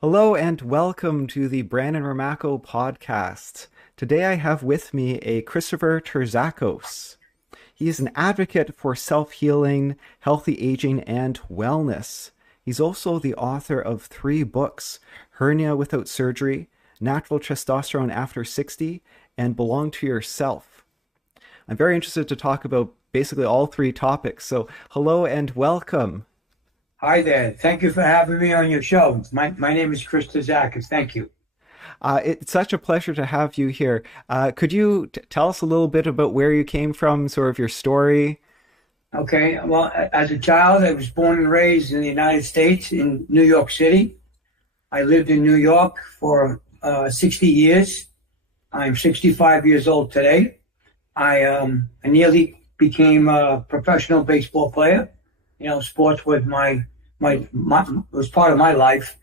Hello and welcome to the Brandon Ramakko podcast. Today I have with me a Christopher Terzakos. He is an advocate for self-healing, healthy aging, and wellness. He's also the author of 3 books, Hernia Without Surgery, Natural Testosterone After 60, and Belong to Yourself. I'm very interested to talk about basically all 3 topics, so hello and welcome. Hi there. Thank you for having me on your show. My name is Chris Terzakos. Thank you. It's such a pleasure to have you here. Could you tell us a little bit about where you came from, sort of your story? Okay. Well, as a child, I was born and raised in the United States in New York City. I lived in New York for 60 years. I'm 65 years old today. I nearly became a professional baseball player. You know, sports was was part of my life.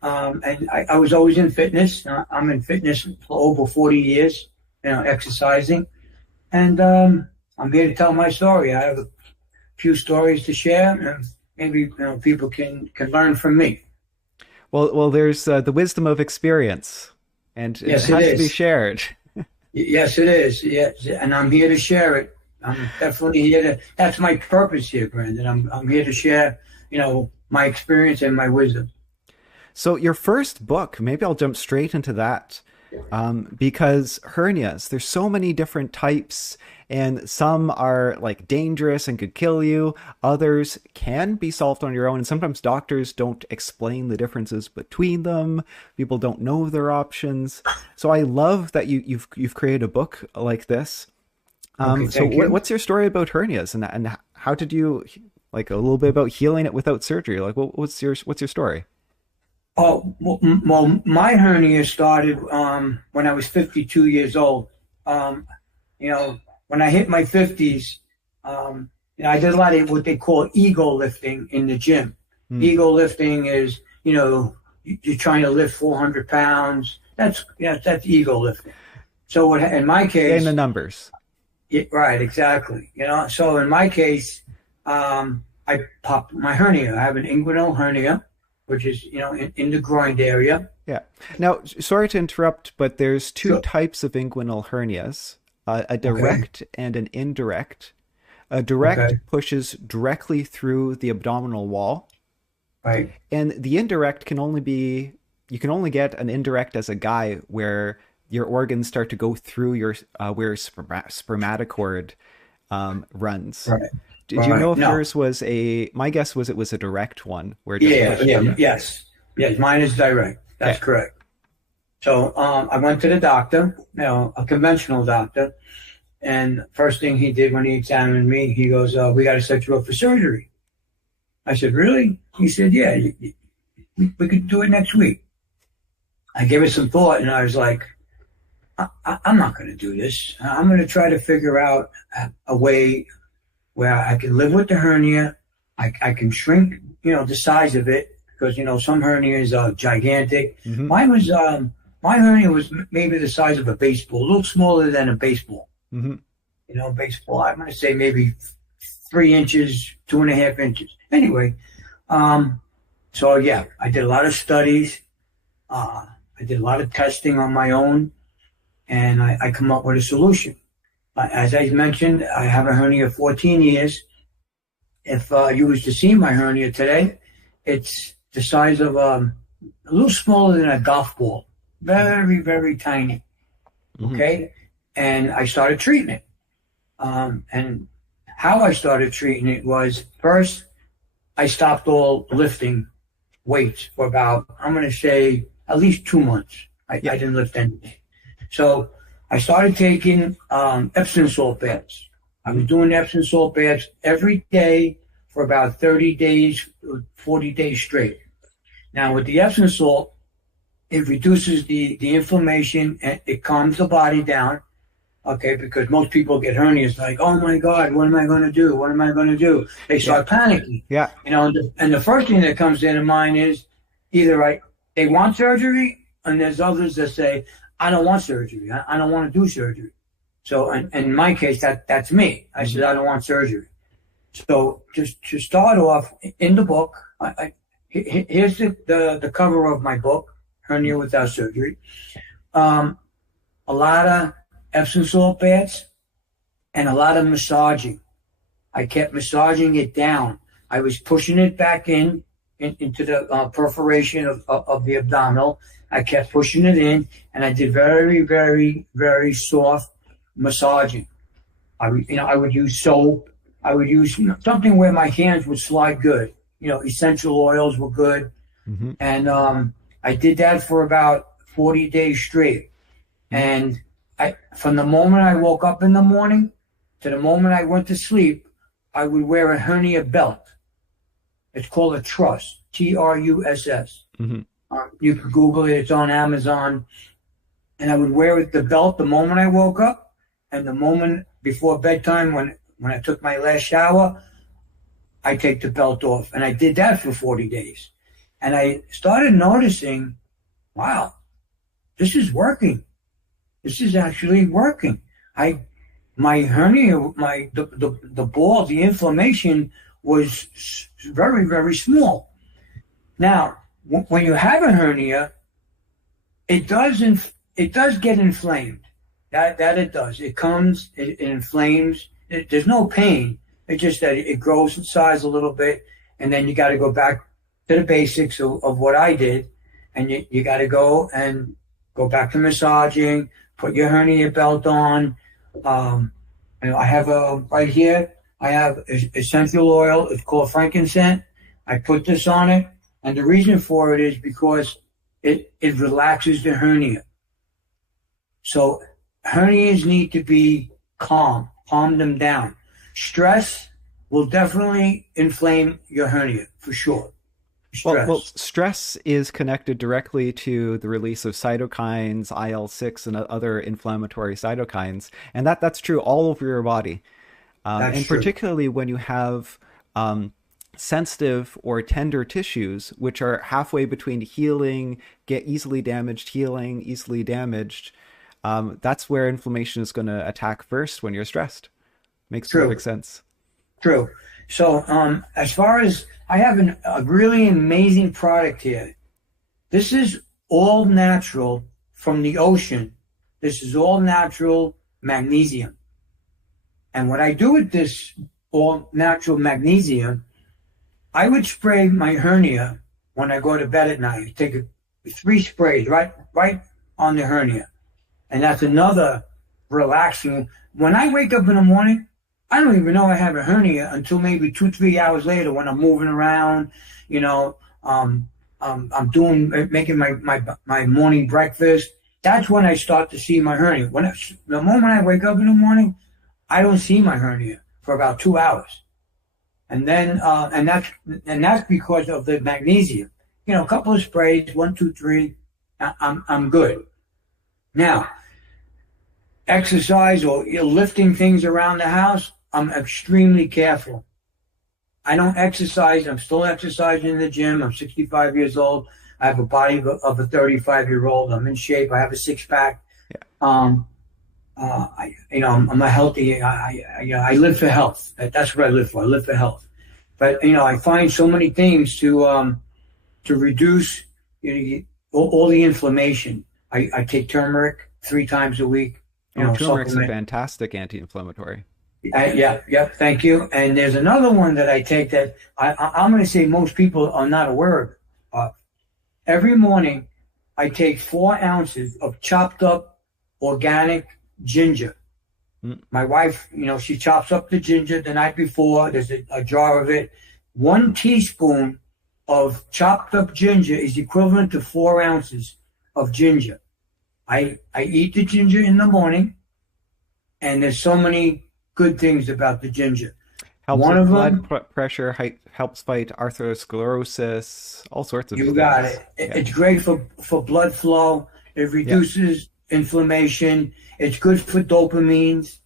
And I was always in fitness. I'm in fitness for over 40 years, exercising. And I'm here to tell my story. I have a few stories to share, and maybe people can learn from me. Well, there's the wisdom of experience, and it Yes, it has to be is. shared. Yes, it is. Yes, and I'm here to share it. I'm definitely here to. That's my purpose here, Brandon. I'm here to share, my experience and my wisdom. So your first book, maybe I'll jump straight into that, because hernias, there's so many different types, and some are like dangerous and could kill you. Others can be solved on your own, and sometimes doctors don't explain the differences between them. People don't know their options. So I love that you've created a book like this. Okay, So thank you. what's your story about hernias, and how did you like a little bit about healing it without surgery? Like, what's your story? Well, my hernia started when I was 52 years old. When I hit my 50s, I did a lot of what they call ego lifting in the gym. Hmm. Ego lifting is, you're trying to lift 400 pounds. That's ego lifting. So in my Getting case, the numbers. right, exactly. So in my case, I popped my hernia. I have an inguinal hernia, which is, in the groin area. Yeah. Now, sorry to interrupt, but there's two So, types of inguinal hernias, a okay, direct and an indirect. A direct okay, pushes directly through the abdominal wall, right, and the indirect you can only get an indirect as a guy where your organs start to go through your where spermatocord runs. right, Did you know right. if No, yours was my guess was it was a direct one where it just yeah, pushed? yeah, Yeah. yes, yes. Mine is direct. That's Okay. correct. So I went to the doctor, a conventional doctor, and first thing he did when he examined me, he goes, "We got to set you up for surgery." I said, "Really?" He said, "Yeah, we could do it next week." I gave it some thought, and I was like, I'm not going to do this. I'm going to try to figure out a way where I can live with the hernia. I can shrink, the size of it because, some hernias are gigantic. Hmm. Mine was, my hernia was maybe the size of a baseball, a little smaller than a baseball. Hmm. Baseball, I'm going to say maybe 3 inches, 2.5 inches. Anyway, so yeah, I did a lot of studies. I did a lot of testing on my own, and I come up with a solution. As I mentioned, I have a hernia of 14 years. If you was to see my hernia today, it's the size of a little smaller than a golf ball, very, very tiny. Hmm. Okay, and I started treating it. And how I started treating it was first I stopped all lifting weights for about, I'm going to say, at least 2 months. Yeah. I didn't lift anything. So I started taking Epsom salt baths. I was doing Epsom salt baths every day for about 30 days, 40 days straight. Now, with the Epsom salt, it reduces the inflammation and it calms the body down. Okay, because most people get hernias like, oh my God, what am I going to do? What am I going to do? They Yeah. start panicking. Yeah. And the first thing that comes into mind is either they want surgery, and there's others that say, I don't want surgery. I don't want to do surgery. So, and in my case, that's me. I said, Hmm. I don't want surgery. So just to start off in the book, Here's the cover of my book, Hernia Without Surgery. A lot of Epsom salt baths and a lot of massaging. I kept massaging it down. I was pushing it back into the perforation of the abdominal. I kept pushing it in, and I did very, very, very soft massaging. I would use soap. I would use something where my hands would slide good. Essential oils were good. Mm-hmm. And I did that for about 40 days straight. And from the moment I woke up in the morning to the moment I went to sleep, I would wear a hernia belt. It's called a truss, Truss. Mm-hmm. You can Google it. It's on Amazon. And I would wear the belt the moment I woke up, and the moment before bedtime when I took my last shower, I take the belt off. And I did that for 40 days. And I started noticing, wow, this is working. This is actually working. My hernia, the ball, the inflammation was very, very small. Now, when you have a hernia, it does get inflamed. That it does. It comes, it inflames. There's no pain. It's just that it grows in size a little bit, and then you got to go back to the basics of what I did, and you got to go back to massaging, put your hernia belt on. I have right here, I have essential oil. It's called frankincense. I put this on it, and the reason for it is because it relaxes the hernia. So hernias need to be calm them down. Stress will definitely inflame your hernia, for sure. Well, stress is connected directly to the release of cytokines, IL-6, and other inflammatory cytokines. And that's true all over your body. And true. Particularly when you have sensitive or tender tissues, which are halfway between healing, get easily damaged, healing, easily damaged. That's where inflammation is going to attack first when you're stressed. Makes perfect sense. True. So as far as I have a really amazing product here. This is all natural from the ocean. This is all natural magnesium. And what I do with this all natural magnesium, I would spray my hernia when I go to bed at night. Take 3 sprays right on the hernia. And that's another relaxing. When I wake up in the morning, I don't even know I have a hernia until maybe 2-3 hours later when I'm moving around, I'm making my morning breakfast. That's when I start to see my hernia. The moment I wake up in the morning, I don't see my hernia for about 2 hours. And then, and that's because of the magnesium. A couple of sprays, 1, 2, 3, I'm good. Now, exercise or lifting things around the house, I'm extremely careful. I don't exercise. I'm still exercising in the gym. I'm 65 years old. I have a body of a 35-year-old. I'm in shape. I have a 6-pack. Yeah. I'm a healthy. I live for health. That's what I live for. I live for health. But I find so many things to reduce all the inflammation. I take turmeric 3 times a week. Turmeric's a fantastic anti-inflammatory. Thank you. And there's another one that I take that I'm going to say most people are not aware of. Every morning, I take 4 ounces of chopped up organic ginger. My wife, she chops up the ginger the night before. There's a jar of it. 1 teaspoon of chopped up ginger is equivalent to 4 ounces of ginger. I eat the ginger in the morning, and there's so many good things about the ginger. Helps with blood pressure, helps fight atherosclerosis, all sorts of things. You got it. It's great for blood flow. It reduces inflammation. It's good for dopamines,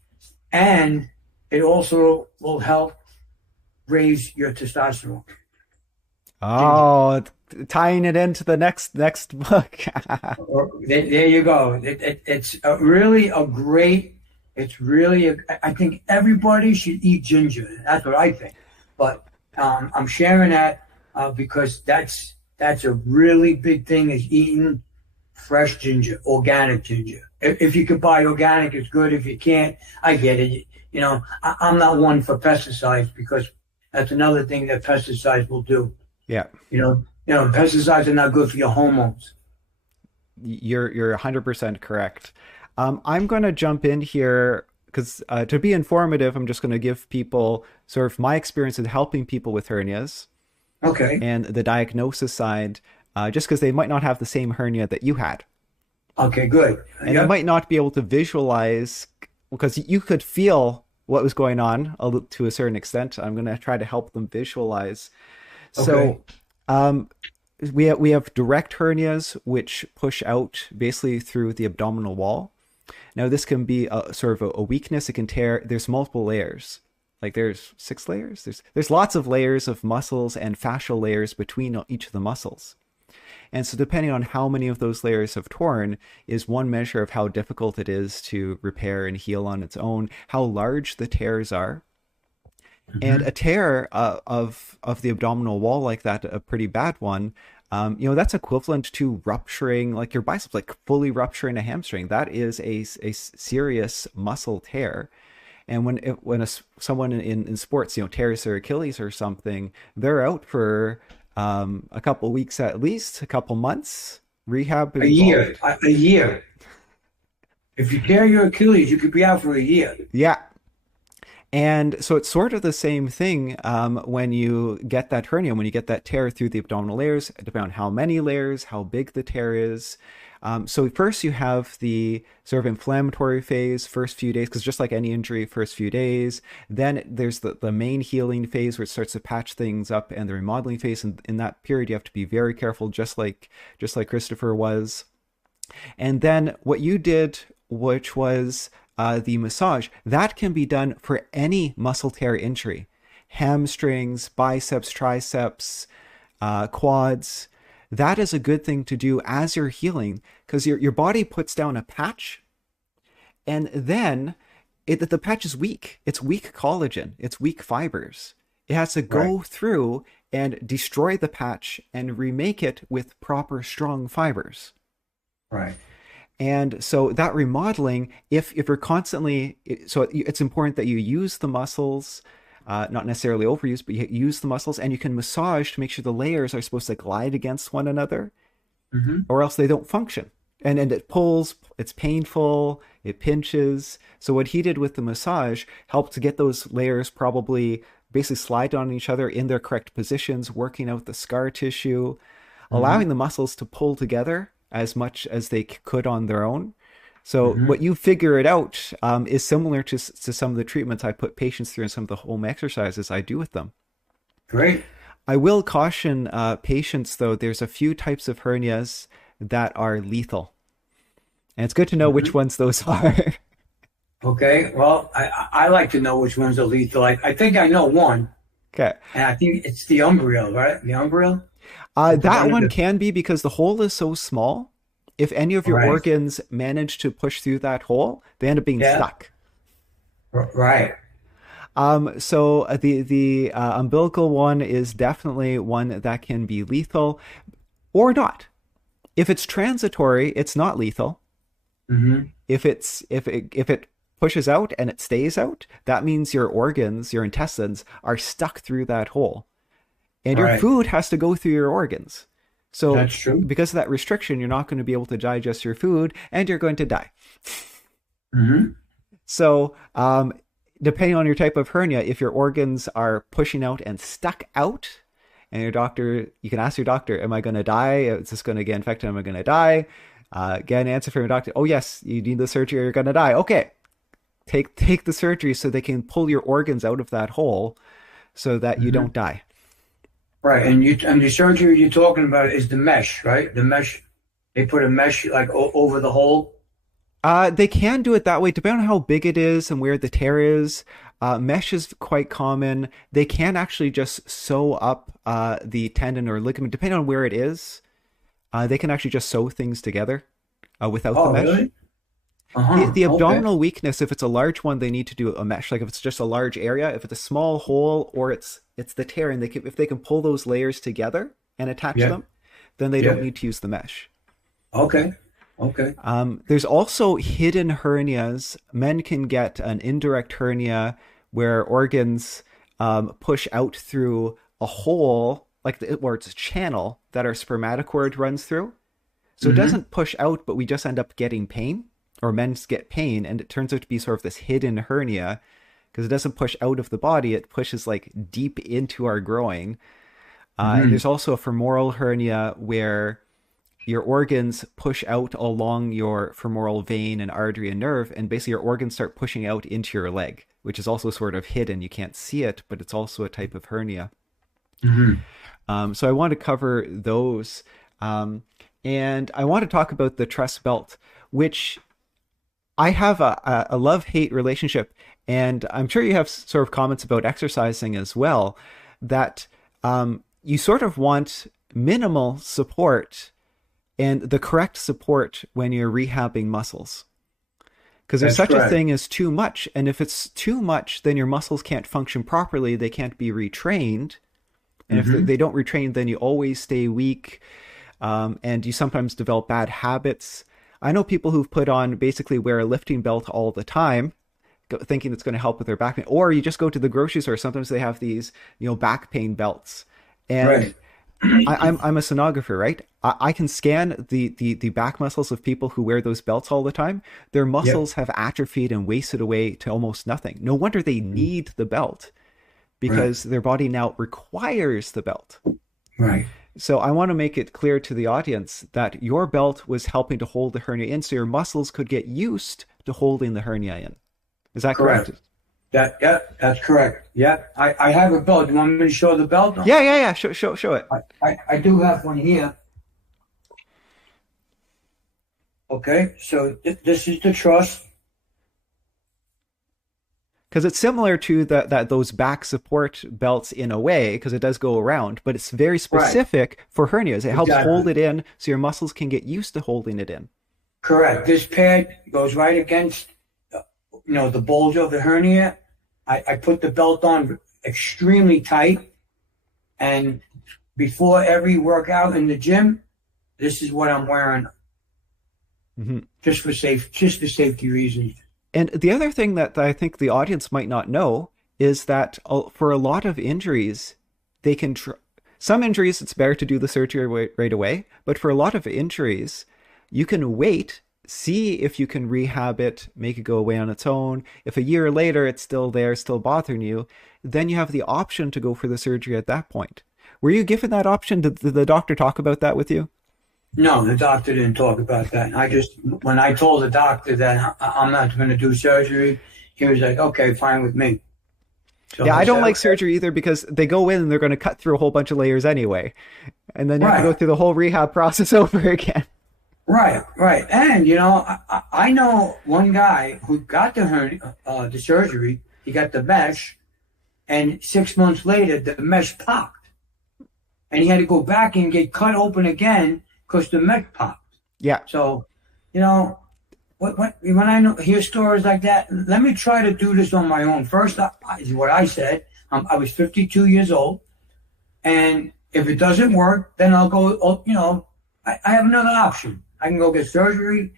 and it also will help raise your testosterone. Oh, tying it into the next book. There you go. It's really a great. It's really, I think everybody should eat ginger. That's what I think. But I'm sharing that. because that's a really big thing is eating fresh ginger, organic ginger. If you can buy organic, it's good. If you can't, I get it. You know, I'm not one for pesticides because that's another thing that pesticides will do. Yeah. Pesticides are not good for your hormones. You're 100% correct. I'm going to jump in here because to be informative, I'm just going to give people sort of my experience in helping people with hernias. Okay. And the diagnosis side, just because they might not have the same hernia that you had. Okay, good. And they might not be able to visualize, because you could feel what was going on to a certain extent. I'm going to try to help them visualize. Okay. So we have direct hernias, which push out basically through the abdominal wall. Now, this can be a sort of a weakness. It can tear. There's multiple layers. Like there's 6 layers. There's lots of layers of muscles and fascial layers between each of the muscles. And so depending on how many of those layers have torn is one measure of how difficult it is to repair and heal on its own, how large the tears are. Mm-hmm. And a tear of the abdominal wall like that, a pretty bad one, that's equivalent to rupturing like your biceps, like fully rupturing a hamstring. That is a serious muscle tear. And when someone in sports, tears their Achilles or something, they're out for a couple weeks at least, a couple months rehab. A year. If you tear your Achilles, you could be out for a year. Yeah. And so it's sort of the same thing when you get that hernia, when you get that tear through the abdominal layers, depending on how many layers, how big the tear is. So first you have the sort of inflammatory phase, first few days, because just like any injury, first few days. Then there's the main healing phase where it starts to patch things up, and the remodeling phase. And in that period, you have to be very careful, just like Christopher was. And then what you did, which was the massage, that can be done for any muscle tear injury. Hamstrings, biceps, triceps, quads. That is a good thing to do as you're healing, because your body puts down a patch, and then the patch is weak. It's weak collagen. It's weak fibers. It has to go through and destroy the patch and remake it with proper strong fibers. Right. And so that remodeling, if you're constantly, so it's important that you use the muscles, not necessarily overuse, but you use the muscles, and you can massage to make sure the layers are supposed to glide against one another, or else they don't function. And it pulls, it's painful, it pinches. So what he did with the massage helped to get those layers probably basically slide on each other in their correct positions, working out the scar tissue, allowing the muscles to pull together as much as they could on their own. So what you figure it out is similar to some of the treatments I put patients through and some of the home exercises I do with them. Great. I will caution patients, though, there's a few types of hernias that are lethal. And it's good to know which ones those are. Okay. Well, I like to know which ones are lethal. I think I know one. Okay. And I think it's the umbriel, right? The umbriel? That one can be, because the hole is so small. If any of your organs manage to push through that hole, they end up being stuck. Right. So the umbilical one is definitely one that can be lethal or not. If it's transitory, it's not lethal. If it pushes out and it stays out, that means your organs, your intestines, are stuck through that hole. And your food has to go through your organs. So that's true. Because of that restriction, you're not going to be able to digest your food, and you're going to die. So depending on your type of hernia, if your organs are pushing out and stuck out, and you can ask your doctor, am I going to die? Is this going to get infected? Am I going to die? Get an answer from your doctor. Oh, yes, you need the surgery or you're going to die. Okay. Take the surgery so they can pull your organs out of that hole so that you don't die. Right, and the surgery you're talking about is the mesh, right? The mesh, they put a mesh like over the hole. They can do it that way, depending on how big it is and where the tear is. Mesh is quite common. They can actually just sew up the tendon or ligament, depending on where it is. They can actually just sew things together without the mesh. Really? The abdominal weakness, if it's a large one, they need to do a mesh. Like if it's just a large area, if it's a small hole or it's It's the tear, and if they can pull those layers together and attach Yeah. them, then they don't need to use the mesh. Okay. Okay. There's also hidden hernias. Men can get an indirect hernia where organs push out through a hole, where it's a channel that our spermatocord runs through. So it doesn't push out, but we just end up getting pain, or men get pain, and it turns out to be sort of this hidden hernia because it doesn't push out of the body; it pushes like deep into our groin. And there's also a femoral hernia where your organs push out along your femoral vein and artery and nerve, and basically your organs start pushing out into your leg, which is also sort of hidden. You can't see it, but it's also a type of hernia. So I want to cover those. And I want to talk about the truss belt, which I have a love-hate relationship. And I'm sure you have sort of comments about exercising as well, that you sort of want minimal support and the correct support when you're rehabbing muscles. Because there's such a thing as too much. And if it's too much, then your muscles can't function properly. They can't be retrained. And if they don't retrain, then you always stay weak. And you sometimes develop bad habits. I know people who've put on, basically wear a lifting belt all the time, thinking it's going to help with their back pain. Or you just go to the grocery store. Sometimes they have these, back pain belts. And I'm a sonographer, right? I can scan the back muscles of people who wear those belts all the time. Their muscles have atrophied and wasted away to almost nothing. No wonder they need the belt, because their body now requires the belt. Right. So I want to make it clear to the audience that your belt was helping to hold the hernia in, so your muscles could get used to holding the hernia in. Is that correct? That's correct. Yeah, I have a belt. You want me to show the belt? Yeah. Show it. I do have one here. Okay, so this is the truss. Because it's similar to those back support belts in a way, because it does go around, but it's very specific for hernias. It helps hold it in so your muscles can get used to holding it in. Correct. This pad goes right against, the bulge of the hernia. I put the belt on extremely tight, and before every workout in the gym, this is what I'm wearing, just for safety reasons. And the other thing that I think the audience might not know is that for a lot of injuries, they can some injuries, it's better to do the surgery right away. But for a lot of injuries, you can wait, see if you can rehab it, make it go away on its own. If a year later it's still there, still bothering you, then you have the option to go for the surgery at that point. Were you given that option? Did the doctor talk about that with you? No, the doctor didn't talk about that. When I told the doctor that I'm not going to do surgery, he was like, okay, fine with me. So yeah, I don't like surgery either, because they go in and they're going to cut through a whole bunch of layers anyway. And then you have to go through the whole rehab process over again. Right. And, I know one guy who got the surgery. He got the mesh, and 6 months later, the mesh popped. And he had to go back and get cut open again because the mesh popped. Yeah. So, when I hear stories like that, let me try to do this on my own. First, is what I said. I was 52 years old, and if it doesn't work, then I'll go. I have another option. I can go get surgery.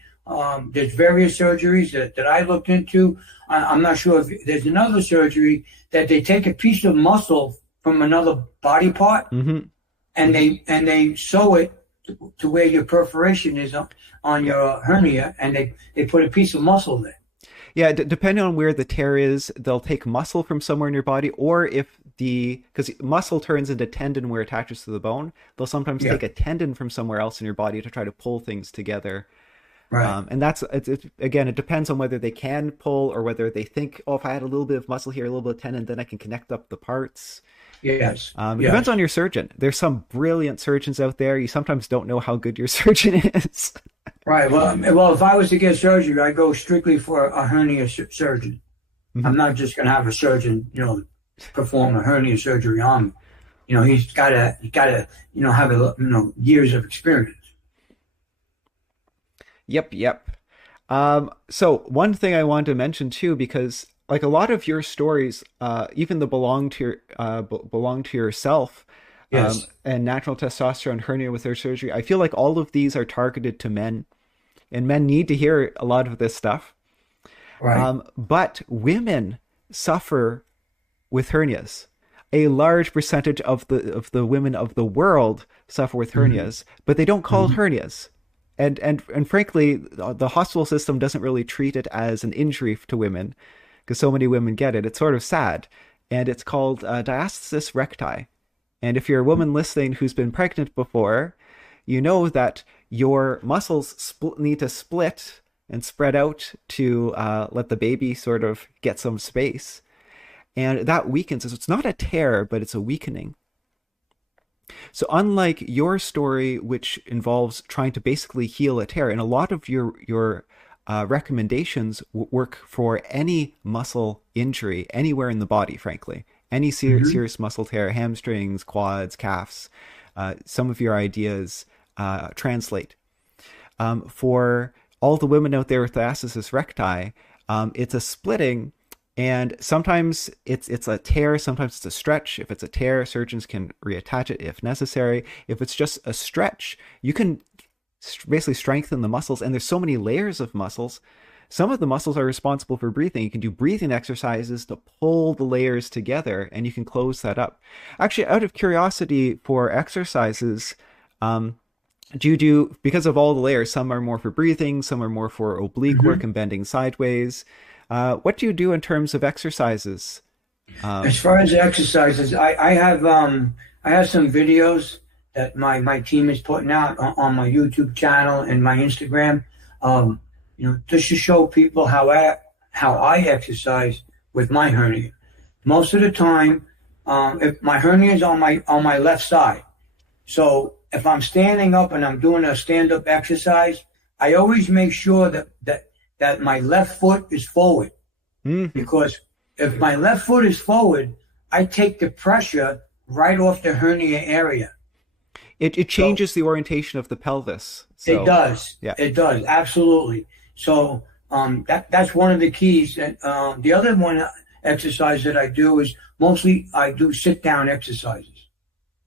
There's various surgeries that I looked into. I'm not sure if there's another surgery that they take a piece of muscle from another body part, and they sew it to where your perforation is on your hernia, and they put a piece of muscle there. Yeah, depending on where the tear is, they'll take muscle from somewhere in your body, or because muscle turns into tendon where it attaches to the bone, they'll sometimes take a tendon from somewhere else in your body to try to pull things together. Right. And again, it depends on whether they can pull or whether they think, if I had a little bit of muscle here, a little bit of tendon, then I can connect up the parts. Yes. It depends on your surgeon. There's some brilliant surgeons out there. You sometimes don't know how good your surgeon is. Right. Well, if I was to get surgery, I go strictly for a hernia surgeon. I'm not just going to have a surgeon, perform a hernia surgery on me. He's got to, have years of experience. Yep. So one thing I wanted to mention too, because like a lot of your stories, even the belong to yourself, Yes. and natural testosterone hernia with their surgery. I feel like all of these are targeted to men, and men need to hear a lot of this stuff. Right. But women suffer with hernias. A large percentage of the women of the world suffer with Hmm. hernias, but they don't call it Hmm. hernias. And frankly, the hospital system doesn't really treat it as an injury to women because so many women get it. It's sort of sad, and it's called diastasis recti. And if you're a woman listening who's been pregnant before, you know that your muscles need to split and spread out to let the baby sort of get some space. And that weakens. So it's not a tear, but it's a weakening. So unlike your story, which involves trying to basically heal a tear, and a lot of your recommendations work for any muscle injury anywhere in the body, frankly, any Hmm. serious muscle tear, hamstrings, quads, calves. Some of your ideas translate. For all the women out there with diastasis recti, it's a splitting, and sometimes it's a tear, sometimes it's a stretch. If it's a tear, surgeons can reattach it if necessary. If it's just a stretch, you can basically strengthen the muscles, and there's so many layers of muscles. Some of the muscles are responsible for breathing. You can do breathing exercises to pull the layers together, and you can close that up. Actually, out of curiosity for exercises, um, do you do, because of all the layers, some are more for breathing, some are more for oblique work Hmm. and bending sideways. What do you do in terms of exercises? As Um, far as exercises, I have some videos that my team is putting out on my YouTube channel and my Instagram. Um, just to show people how I exercise with my hernia. Most of the time, if my hernia is on my left side, so if I'm standing up and I'm doing a stand up exercise, I always make sure that my left foot is forward, mhm. because if my left foot is forward, I take the pressure right off the hernia area. It So changes the orientation of the pelvis. it So, does. yeah. It does. Absolutely. So that's one of the keys. And the other one exercise that I do is mostly I do sit down exercises.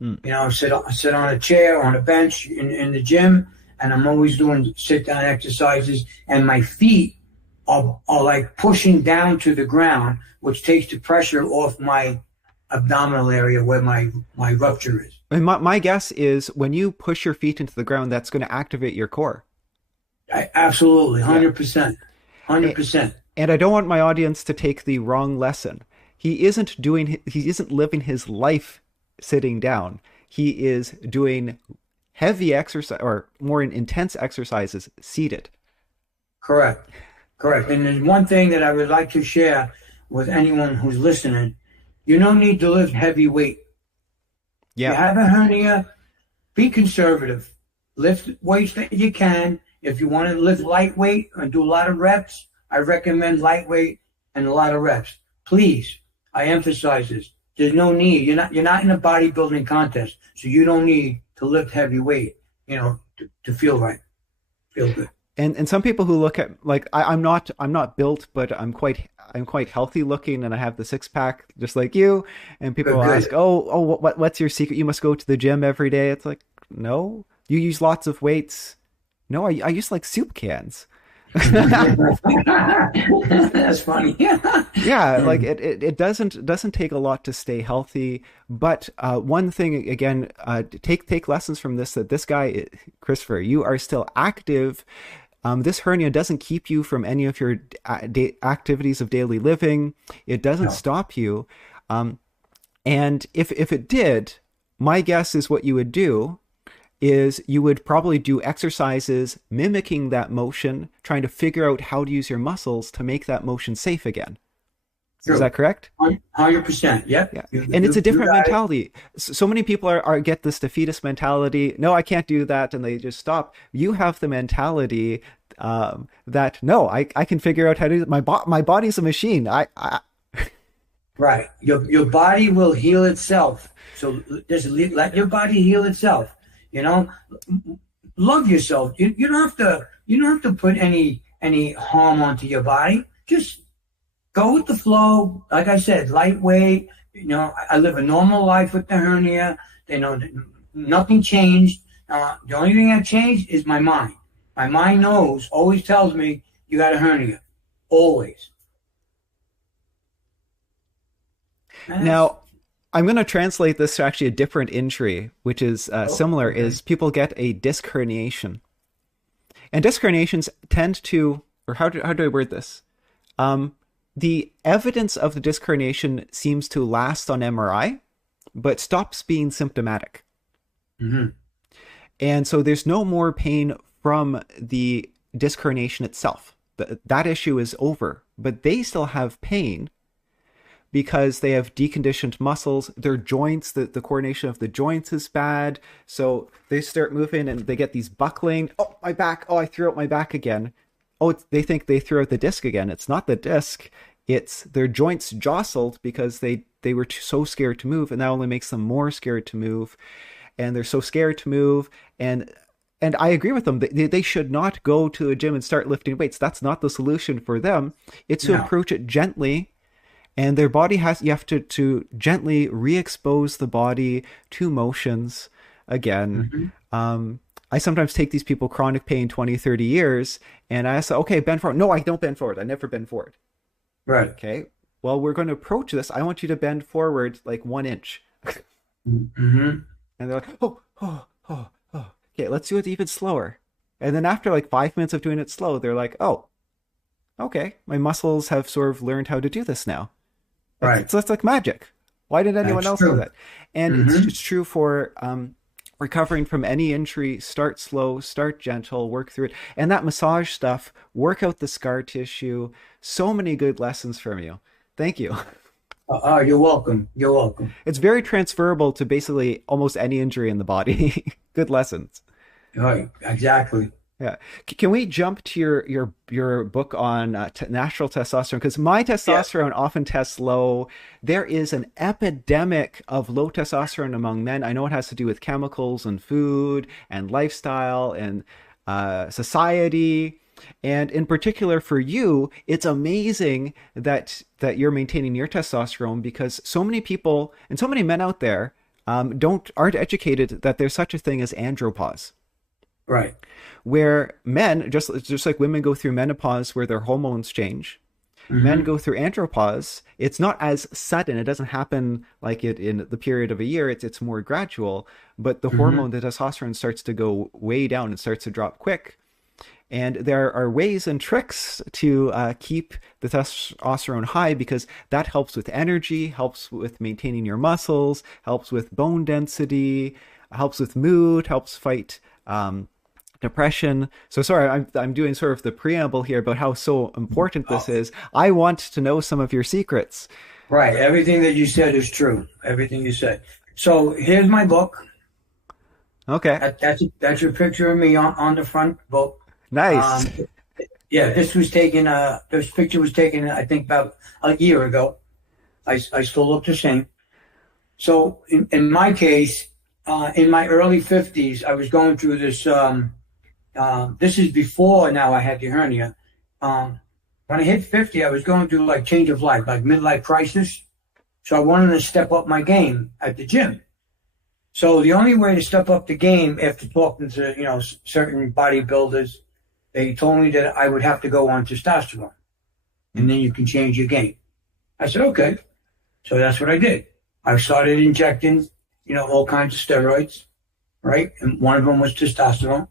Mm. Sit on a chair, on a bench in the gym, and I'm always doing sit down exercises. And my feet are like pushing down to the ground, which takes the pressure off my abdominal area where my rupture is. And my guess is when you push your feet into the ground, that's going to activate your core. Absolutely, Yeah. 100%, hundred A- percent. And I don't want my audience to take the wrong lesson. He isn't living his life sitting down. He is doing heavy exercise or more intense exercises seated. Correct. Correct. And there's one thing that I would like to share with anyone who's listening. You don't need to lift heavy weight. You Yeah. have a hernia, be conservative. Lift weights that you can. If you want to lift lightweight and do a lot of reps, I recommend lightweight and a lot of reps. Please, I emphasize this. There's no need. You're not in a bodybuilding contest, so you don't need to lift heavy weight, to feel right, feel good. And some people who look at like I'm not built, but I'm quite healthy looking, and I have the six pack just like you. And people Good, will ask, good. oh, what's your secret? You must go to the gym every day. It's like, no, you use lots of weights. No, I use like soup cans. That's funny. Yeah, like it doesn't take a lot to stay healthy. But one thing again, take lessons from this, that this guy, Christopher, you are still active. This hernia doesn't keep you from any of your activities of daily living. It doesn't No. stop you. And if it did, my guess is what you would do is you would probably do exercises mimicking that motion, trying to figure out how to use your muscles to make that motion safe again. Is True. that correct? 100%. Yep. Yeah. You, And it's you, a you different got it. mentality. So many people are get this defeatist mentality. No, I can't do that. And they just stop. You have the mentality that, no, I can figure out how to do it. My body's a machine. Right. Your body will heal itself. So just let your body heal itself. You know, love yourself. You don't have to put any harm onto your body. Just go with the flow. Like I said, lightweight. I live a normal life with the hernia. Nothing changed. The only thing that changed is my mind. My mind always tells me you got a hernia, always. Now, I'm going to translate this to actually a different injury, which is similar, okay. is people get a disc herniation. And disc herniations tend to, or how do I word this? The evidence of the disc herniation seems to last on MRI, but stops being symptomatic. Mm-hmm. And so there's no more pain from the disc herniation itself. That issue is over, but they still have pain because they have deconditioned muscles. Their joints, the coordination of the joints is bad. So they start moving and they get these buckling. Oh, my back. Oh, I threw out my back again. Oh, they think they threw out the disc again. It's not the disc. It's their joints jostled because they were so scared to move, and that only makes them more scared to move. And they're so scared to move. And I agree with them. They should not go to a gym and start lifting weights. That's not the solution for them. It's to approach it gently. And their body you have to gently re-expose the body to motions again. Mm-hmm. I sometimes take these people chronic pain 20, 30 years, and I say, okay, bend forward. No, I don't bend forward. I never bend forward. Right. Okay. Well, we're going to approach this. I want you to bend forward like 1 inch. Mm-hmm. And they're like, oh. Okay, let's do it even slower. And then after like 5 minutes of doing it slow, they're like, oh, okay, my muscles have sort of learned how to do this now. Right. So that's like magic. Why did anyone else do that? And it's true for recovering from any injury. Start slow, start gentle, work through it. And that massage stuff, work out the scar tissue. So many good lessons from you. Thank you. You're welcome. You're welcome. It's very transferable to basically almost any injury in the body. Good lessons. Right. Exactly. Yeah. Can we jump to your book on natural testosterone? Because my testosterone often tests low. There is an epidemic of low testosterone among men. I know it has to do with chemicals and food and lifestyle and society. And in particular for you, it's amazing that you're maintaining your testosterone, because so many people and so many men out there aren't educated that there's such a thing as andropause. Right. Where men, just like women go through menopause where their hormones change, men go through andropause. It's not as sudden. It doesn't happen like it in the period of a year. It's more gradual. But the hormone, the testosterone, starts to go way down and starts to drop quick. And there are ways and tricks to keep the testosterone high, because that helps with energy, helps with maintaining your muscles, helps with bone density, helps with mood, helps fight depression. So sorry, I'm doing sort of the preamble here about how so important this is. I want to know some of your secrets. Right. Everything that you said is true. Everything you said. So here's my book. Okay. That's your picture of me on the front book. Nice. This picture was taken, I think, about a year ago. I still look the same. So in my case, in my early 50s, I was going through this. This is before now I had the hernia. When I hit 50, I was going through like change of life, like midlife crisis. So I wanted to step up my game at the gym. So the only way to step up the game, after talking to certain bodybuilders, they told me that I would have to go on testosterone, and then you can change your game. I said, okay. So that's what I did. I started injecting, all kinds of steroids, right? And one of them was testosterone.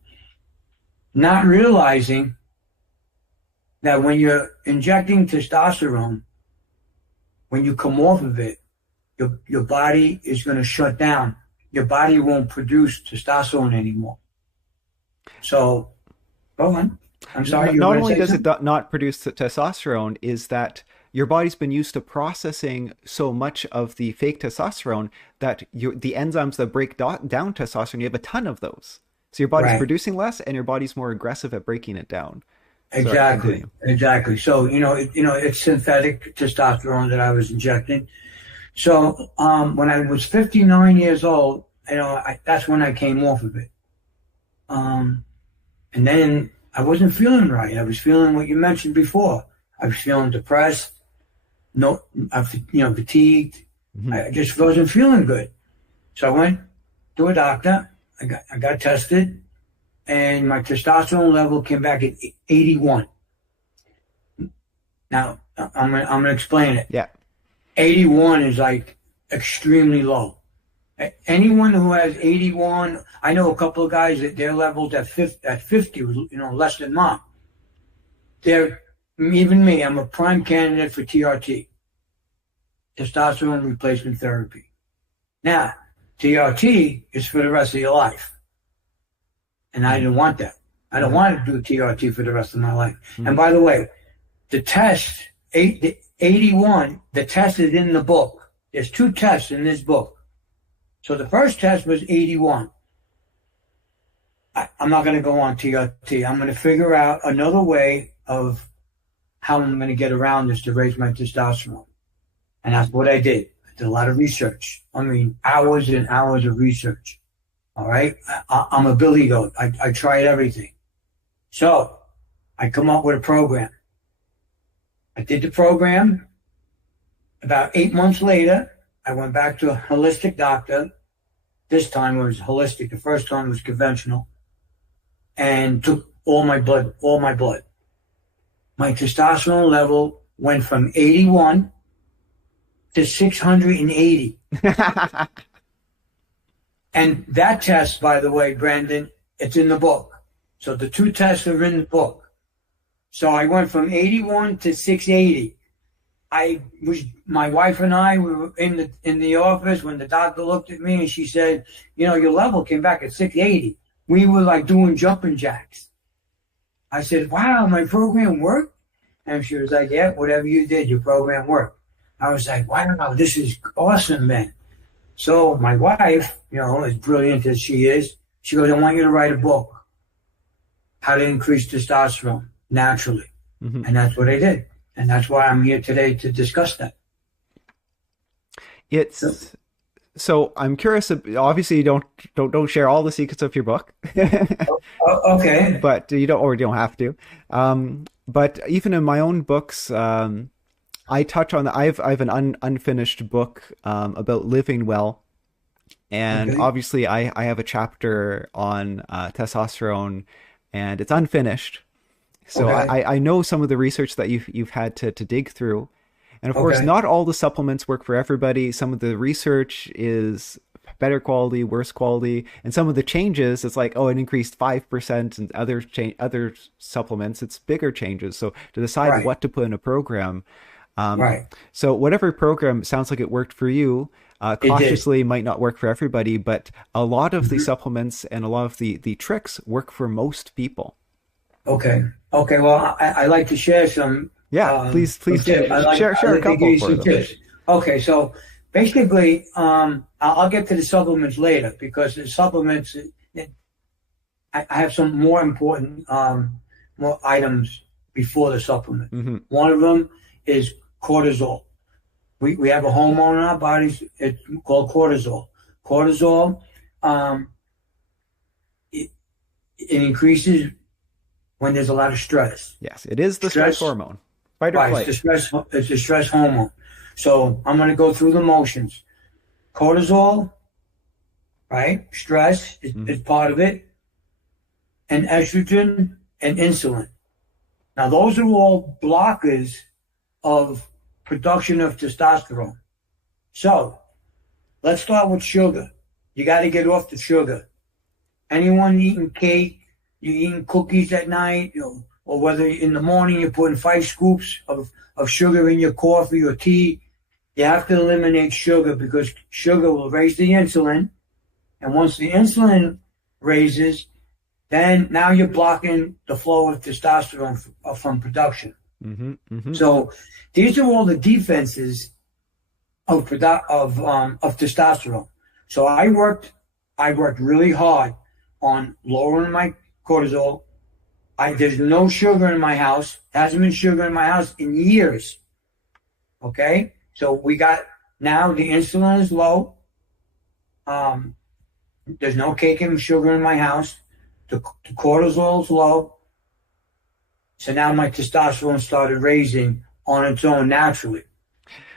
Not realizing that when you're injecting testosterone, when you come off of it, your body is going to shut down. Your body won't produce testosterone anymore. So, go on. I'm sorry. Not only does it not produce testosterone, is that your body's been used to processing so much of the fake testosterone that the enzymes that break down testosterone, you have a ton of those. So your body's producing less, and your body's more aggressive at breaking it down. Exactly. So it's synthetic testosterone that I was injecting. So when I was 59 years old, that's when I came off of it. And then I wasn't feeling right. I was feeling what you mentioned before. I was feeling depressed. no, fatigued. Hmm. I just wasn't feeling good. So I went to a doctor. I got tested, and my testosterone level came back at 81. Now I'm gonna explain it. Yeah. 81 is like extremely low. Anyone who has 81, I know a couple of guys that their levels at 50 was less than mine. Even me, I'm a prime candidate for TRT, testosterone replacement therapy. Now, TRT is for the rest of your life. And I didn't want that. I don't want to do TRT for the rest of my life. Mm-hmm. And by the way, the test, 81, the test is in the book. There's 2 tests in this book. So the first test was 81. I'm not going to go on TRT. I'm going to figure out another way of how I'm going to get around this to raise my testosterone. And that's what I did. I did a lot of research. I mean, hours and hours of research. All right? I'm a billy goat. I tried everything. So I come up with a program. I did the program. About 8 months later, I went back to a holistic doctor. This time it was holistic. The first time was conventional. And took all my blood. My testosterone level went from 81 to 680. And that test, by the way, Brandon, it's in the book. So the 2 tests are in the book. So I went from 81 to 680. My wife and I, we were in the office when the doctor looked at me and she said, your level came back at 680. We were like doing jumping jacks. I said, wow, my program worked? And she was like, yeah, whatever you did, your program worked. I was like, wow, this is awesome, man. So my wife, as brilliant as she is, she goes, I want you to write a book, how to increase testosterone naturally. Mm-hmm. And that's what I did. And that's why I'm here today to discuss that. So I'm curious. Obviously, you don't share all the secrets of your book. Okay. But you don't have to. But even in my own books, I touch on. I have an unfinished book about living well, and obviously I have a chapter on testosterone, and it's unfinished. So I know some of the research that you've had to dig through. And of course, not all the supplements work for everybody. Some of the research is better quality, worse quality. And some of the changes, it's like, it increased 5%, and other supplements, it's bigger changes. So to decide what to put in a program. So whatever program sounds like it worked for you, cautiously might not work for everybody, but a lot of the supplements and a lot of the tricks work for most people. Okay. Well, I like to share some. Yeah, please share a couple for them. Okay, so basically, I'll get to the supplements later because the supplements, I have some more important more items before the supplement. Mm-hmm. One of them is cortisol. We have a hormone in our bodies. It's called cortisol. Cortisol, it increases when there's a lot of stress. Yes, it is the stress hormone. Fight or flight. It's the stress hormone. So I'm going to go through the motions. Cortisol, right? Stress is part of it. And estrogen and insulin. Now, those are all blockers of production of testosterone. So let's start with sugar. You got to get off the sugar. Anyone eating cake, you're eating cookies at night, or whether in the morning you're putting 5 scoops of sugar in your coffee or tea, you have to eliminate sugar because sugar will raise the insulin. And once the insulin raises, then now you're blocking the flow of testosterone from production. Mm-hmm, mm-hmm. So these are all the defenses of testosterone. So I worked really hard on lowering my cortisol. There's no sugar in my house. Hasn't been sugar in my house in years. Okay? So now the insulin is low. There's no cake and sugar in my house. The cortisol is low. So now my testosterone started raising on its own naturally.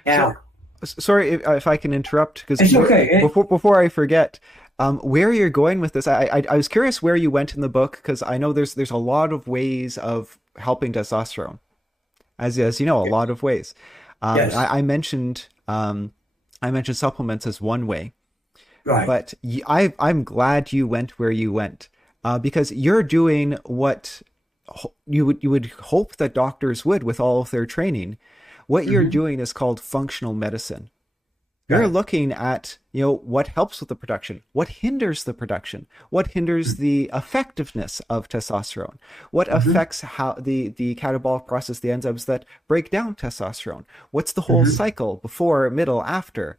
Now, So, sorry if I can interrupt, because it's okay. before I forget, where you're going with this, I was curious where you went in the book, because I know there's a lot of ways of helping testosterone, as you know, a lot of ways. Yes, I mentioned supplements as one way, right. but I'm glad you went where you went, because you're doing what you would hope that doctors would with all of their training. What you're Hmm. doing is called functional medicine. You're Right. looking at, what helps with the production, what hinders the production, what hinders the effectiveness of testosterone, what Hmm. affects how the catabolic process, the enzymes that break down testosterone, what's the whole Hmm. cycle before, middle, after.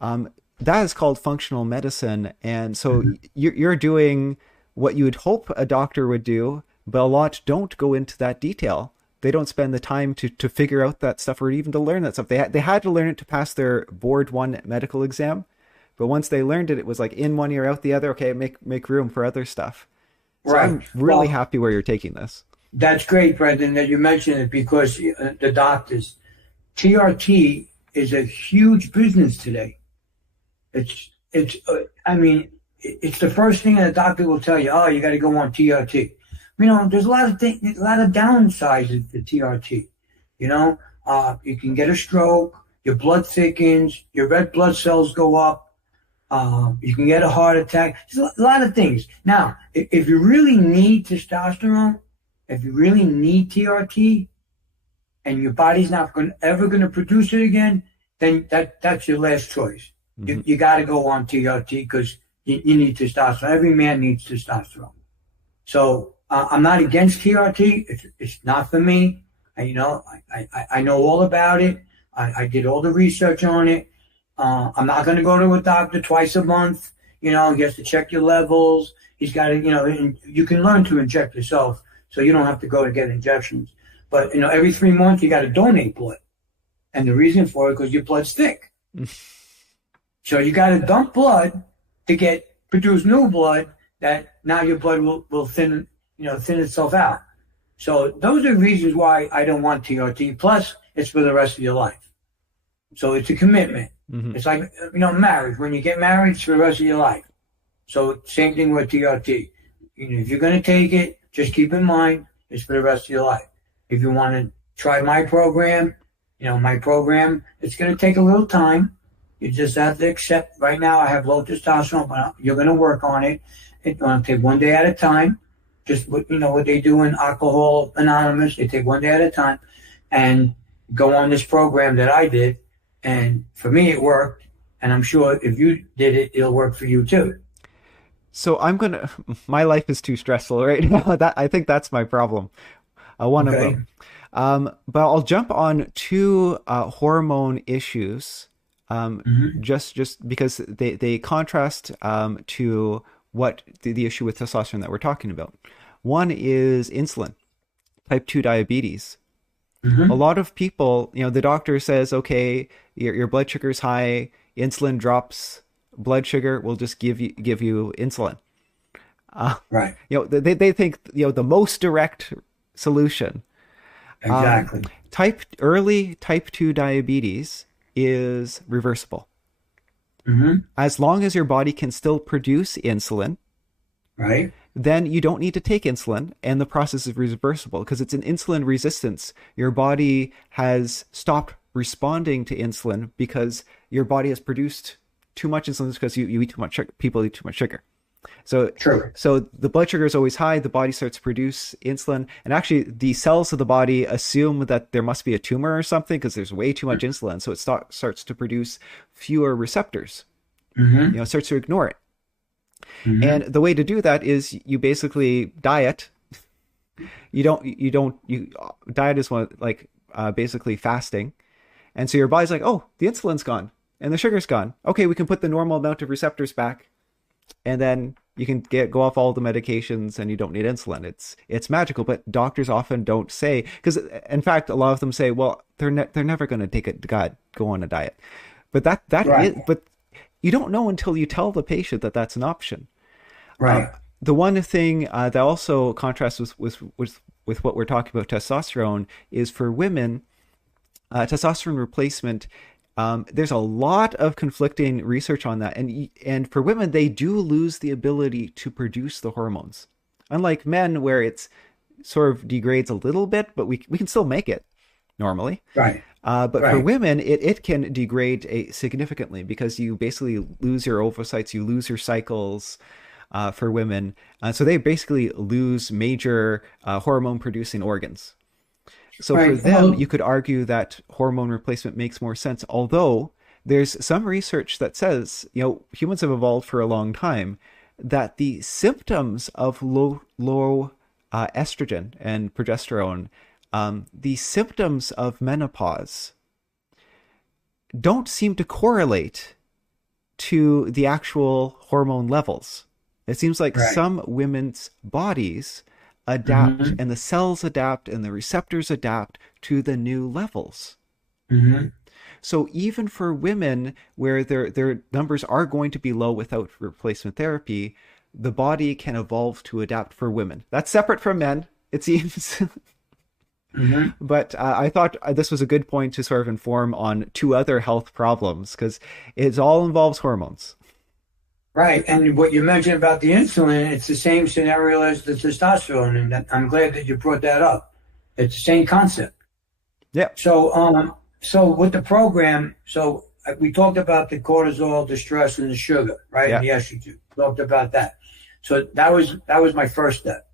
Um, that is called functional medicine. And so Hmm. you're doing what you would hope a doctor would do, but a lot don't go into that detail. They don't spend the time to figure out that stuff, or even to learn that stuff. They had to learn it to pass their board one medical exam. But once they learned it, it was like in one ear, out the other. Okay, make room for other stuff. So Right. I'm really Well, happy where you're taking this. that's great, Brendan, that you mentioned it because the doctors, TRT is a huge business today. I mean, it's the first thing that a doctor will tell you. Oh, you got to go on TRT. There's a lot of things, a lot of downsides to TRT. You can get a stroke, your blood thickens, your red blood cells go up, you can get a heart attack. There's a lot of things. Now, if you really need testosterone, if you really need TRT, and your body's not ever going to produce it again, then that's your last choice. You, Hmm. you got to go on TRT because you need testosterone. Every man needs testosterone. So I'm not against TRT. It's not for me. I know all about it. I did all the research on it. I'm not going to go to a doctor twice a month. He has to check your levels. He's got to, and you can learn to inject yourself, so you don't have to go to get injections. But every 3 months you got to donate blood, and the reason for it because your blood's thick. So you got to dump blood to produce new blood that now your blood will thin itself out. So those are reasons why I don't want TRT. Plus, it's for the rest of your life. So it's a commitment. Hmm. It's like, marriage. When you get married, it's for the rest of your life. So same thing with TRT. If you're going to take it, just keep in mind it's for the rest of your life. If you want to try my program, it's going to take a little time. You just have to accept. Right now, I have low testosterone, but you're going to work on it. It's going to take one day at a time. Just what they do in Alcohol Anonymous. They take one day at a time, and go on this program that I did. And for me, it worked. And I'm sure if you did it, it'll work for you too. So my life is too stressful right now. That I think that's my problem. One of Okay. them. But I'll jump on two hormone issues, Hmm. just because they contrast to what the issue with testosterone that we're talking about. One is insulin, type 2 diabetes. A Hmm. lot of people, the doctor says, okay, your blood sugar is high, insulin drops blood sugar, we'll just give you insulin. Uh, Right. they think, the most direct solution. Um, Exactly. early type 2 diabetes is reversible. Hmm. As long as your body can still produce insulin, Right. then you don't need to take insulin, and the process is reversible because it's an insulin resistance. Your body has stopped responding to insulin because your body has produced too much insulin because you eat too much sugar. People eat too much sugar. So, True. so the blood sugar is always high. The body starts to produce insulin, and actually, the cells of the body assume that there must be a tumor or something because there's way too much insulin. So it starts to produce fewer receptors. Hmm. Starts to ignore it. And Hmm. the way to do that is you basically diet. You diet is one like basically fasting, and so your body's like, oh, the insulin's gone and the sugar's gone. Okay, we can put the normal amount of receptors back, and then you can go off all the medications and you don't need insulin. It's magical, but doctors often don't say, because in fact a lot of them say, well, they're never going to go on a diet, but that Right. is but you don't know until you tell the patient that that's an option. Right. The one thing that also contrasts with what we're talking about testosterone is for women, testosterone replacement There's a lot of conflicting research on that, and for women, they do lose the ability to produce the hormones. Unlike men, where it's sort of degrades a little bit, but we can still make it normally. Right. But for Right. women, it can degrade significantly because you basically lose your ovocytes, you lose your cycles for women. So they basically lose major hormone producing organs. So for Right. them, you could argue that hormone replacement makes more sense, although there's some research that says, humans have evolved for a long time, that the symptoms of low estrogen and progesterone, the symptoms of menopause don't seem to correlate to the actual hormone levels. It seems like Right. some women's bodies adapt Hmm. and the cells adapt and the receptors adapt to the new levels. Hmm. So even for women where their numbers are going to be low without replacement therapy, the body can evolve to adapt for women. That's separate from men, it seems. Hmm. But I thought this was a good point to sort of inform on two other health problems because it all involves hormones. Right. And what you mentioned about the insulin, it's the same scenario as the testosterone, and I'm glad that you brought that up. It's the same concept. Yeah. So with the program, we talked about the cortisol, the stress, and the sugar, right? Yeah. And the estrogen. Talked about that. So that was my first step.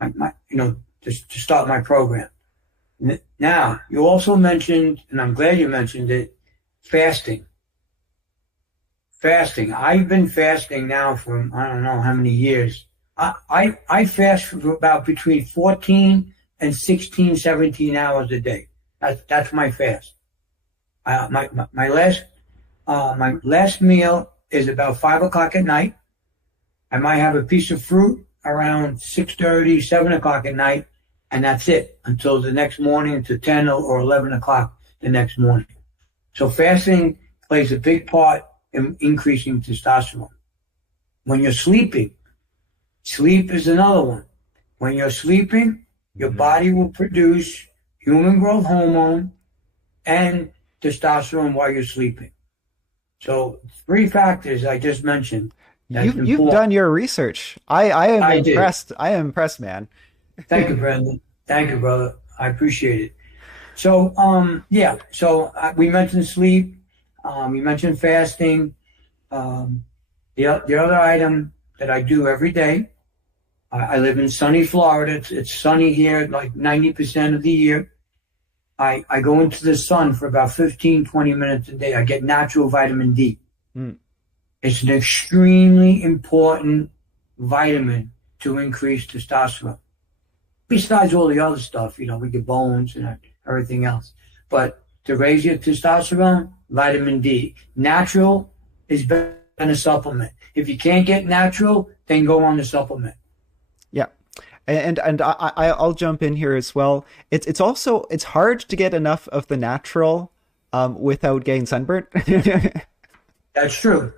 To start my program. Now you also mentioned, and I'm glad you mentioned it, fasting. Fasting. I've been fasting now for I don't know how many years. I fast for about between 14 and 16, 17 hours a day. That's my fast. My last meal is about 5 o'clock at night. I might have a piece of fruit around 6:30, 7 o'clock at night, and that's it until the next morning to 10 or 11 o'clock the next morning. So fasting plays a big part in increasing testosterone. When you're sleeping, sleep is another one. When you're sleeping, your body will produce human growth hormone and testosterone while you're sleeping. So 3 factors I just mentioned. You've done your research. I am I did. impressed. I am impressed, man. Thank you, Brandon. Thank you, brother. I appreciate it. So, yeah. So we mentioned sleep. We mentioned fasting. The other item that I do every day. I live in sunny Florida. It's sunny here like 90% of the year. I go into the sun for about 15, 20 minutes a day. I get natural vitamin D. Mm. It's an extremely important vitamin to increase testosterone. Besides all the other stuff, we get bones and everything else. But to raise your testosterone, vitamin D. Natural is better than a supplement. If you can't get natural, then go on the supplement. Yeah. And I'll jump in here as well. It's also it's hard to get enough of the natural without getting sunburnt. That's true.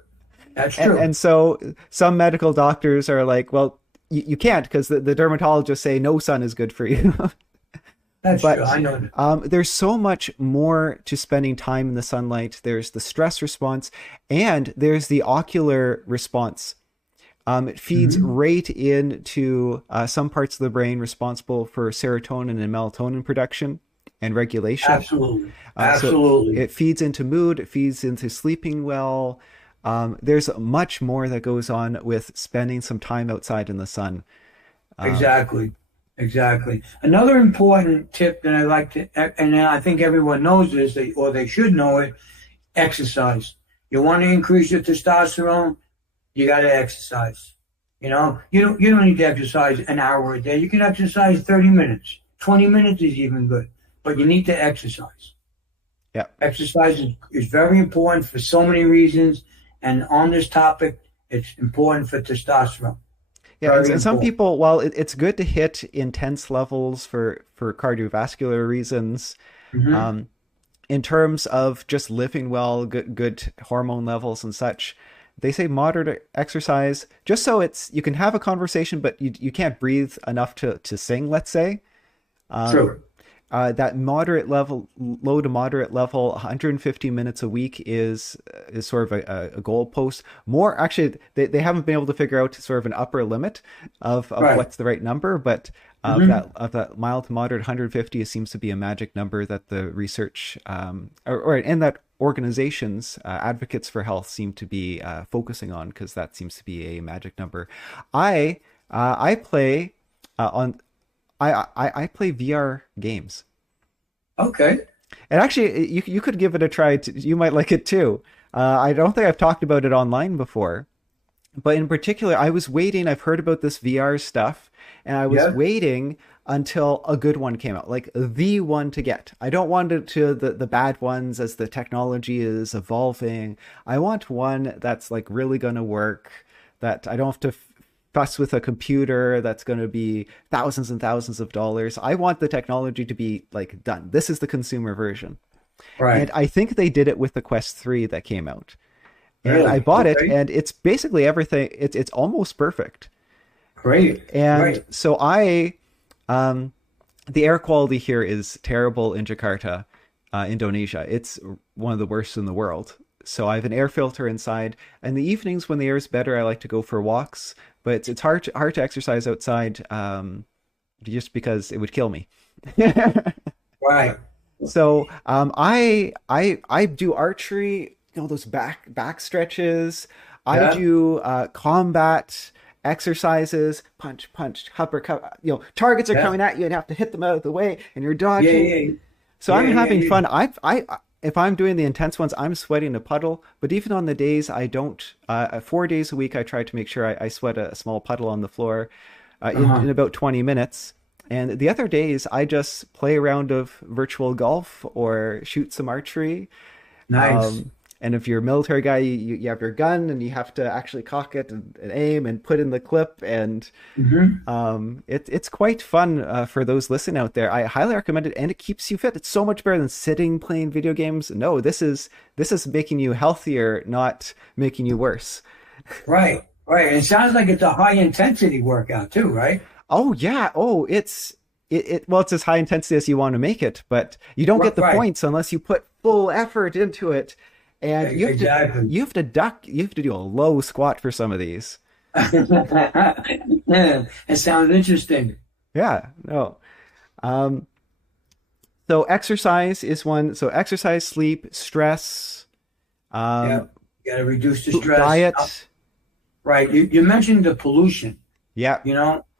That's true. And so some medical doctors are like, well, you can't because the dermatologists say no sun is good for you. That's But true. I know that. there's so much more to spending time in the sunlight. There's the stress response and there's the ocular response. It feeds Hmm. right into some parts of the brain responsible for serotonin and melatonin production and regulation. Absolutely. So Absolutely. it feeds into mood, it feeds into sleeping well. There's much more that goes on with spending some time outside in the sun. Exactly. Exactly. Another important tip that I like to, and I think everyone knows this, or they should know it, exercise. You want to increase your testosterone, you got to exercise. You don't need to exercise an hour a day. You can exercise 30 minutes. 20 minutes is even good, but you need to exercise. Yeah. Exercise is very important for so many reasons. And on this topic, it's important for testosterone. Yeah, Very and some important. people, while it's good to hit intense levels for cardiovascular reasons, Hmm. um, in terms of just living well, good hormone levels and such, they say moderate exercise, just so you can have a conversation, but you can't breathe enough to sing, let's say. Um, True. that moderate level, low to moderate level, 150 minutes a week is sort of a goalpost. More actually, they haven't been able to figure out sort of an upper limit of Right. what's the right number, but Hmm. of that mild to moderate 150 seems to be a magic number that the research or and that organizations, advocates for health, seem to be focusing on, because that seems to be a magic number. I play on I play VR games. Okay. And actually, you could give it a try. You might like it too. I don't think I've talked about it online before, but in particular, I was waiting. I've heard about this VR stuff, and I was Yeah. waiting until a good one came out, like the one to get. I don't want it to the bad ones as the technology is evolving. I want one that's like really going to work, that I don't have to fuss with a computer that's going to be thousands and thousands of dollars. I want the technology to be like done. This is the consumer version. And Right. I think they did it with the Quest 3 that came out. And I Really? bought it, Okay. and it's basically everything. It's almost perfect. Great. And Great. so um, the air quality here is terrible in Jakarta, Indonesia. It's one of the worst in the world. So I have an air filter inside. And the evenings when the air is better, I like to go for walks. But it's hard to exercise outside, just because it would kill me. Right. So I do archery, those back stretches. I Yeah. do combat exercises, punch, uppercut. Targets are Yeah. coming at you and have to hit them out of the way, and you're Yeah. dodging. Yeah. So I'm Yeah. Yeah. having Yeah. fun. I if I'm doing the intense ones, I'm sweating a puddle. But even on the days I don't, 4 days a week, I try to make sure I sweat a small puddle on the floor in Uh-huh. about 20 minutes. And the other days, I just play a round of virtual golf or shoot some archery. Nice. And if you're a military guy, you have your gun and you have to actually cock it and aim and put in the clip. And Hmm. it's quite fun for those listening out there. I highly recommend it, and it keeps you fit. It's so much better than sitting playing video games. No, this is making you healthier, not making you worse. Right. Right. And it sounds like it's a high intensity workout too, right? Oh yeah. Oh, well, it's as high intensity as you want to make it, but you don't get the Right. points unless you put full effort into it. And Exactly. you have to duck, you have to do a low squat for some of these. Yeah, it sounds interesting. Yeah, no. Um, so exercise is one. So exercise, sleep, stress, Yeah. um, You got to reduce the stress. diet. Right. You mentioned the pollution. Yeah.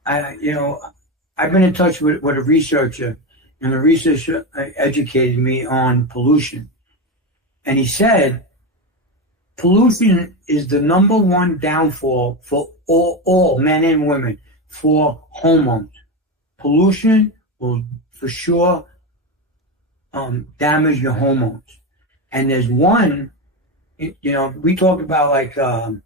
I've been in touch with a researcher, and the researcher educated me on pollution. And he said pollution is the number one downfall for all men and women for hormones. Pollution will for sure damage your hormones. And there's one, we talk about like, the